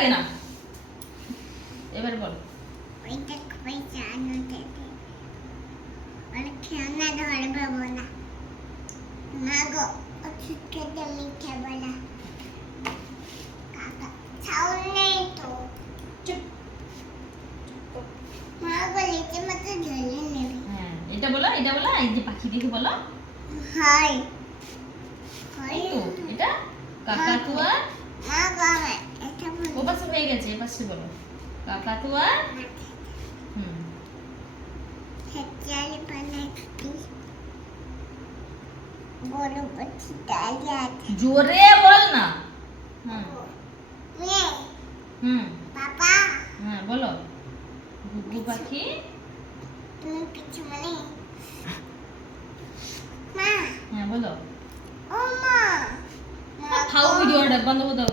লাগে না। এবার বল। ওইটা খুবই জানো দিদি অনেক খেলনা ধরে পাবো না মা গো ওষুধ খেতে মিঠে বলা কাকা সাউন্ড নেই তো চুপ। মা গো লিচে মতো ঝুলে নেবে হ্যাঁ এটা বলো, এটা বলো, এই যে পাখি দেখে বলো। হাই এই তো এটা কাকাতুয়া। মা গো আমার এটা বলো ও পাশে হয়ে গেছে, এ পাশে বলো। কাকাতুয়া। হুম। খেচালি বানাই বড় বড় ডালিয়া জোরে বল না। হুম মেয়ে হুম বাবা হ্যাঁ বলো। গুগু পাখি। তুমি কিছু মানে মা হ্যাঁ বলো। ও মা খাও ভিডিওটা বন্ধ করে দাও।